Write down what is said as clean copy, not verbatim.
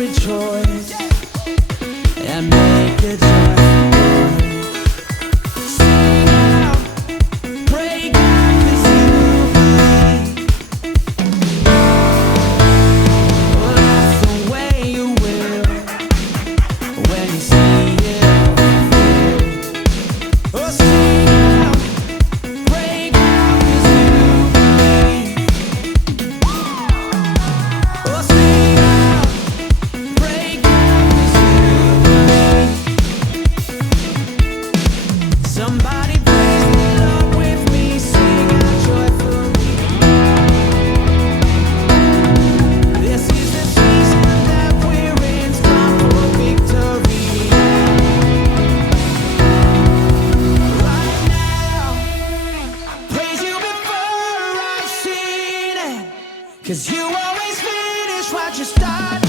rejoice and make a joyful noise. Sing out, break out, 'cause you believe. Well, that's the way you will when you see it unfold. Oh, sing out, break out, 'cause you believe. Oh, sing out, break out, 'cause you believe. Somebody praise the Lord with me, sing out joyfully. This is the season that we're in, it's time for victory. Right now, I praise you before I've seen it, 'cause you always finish what you start.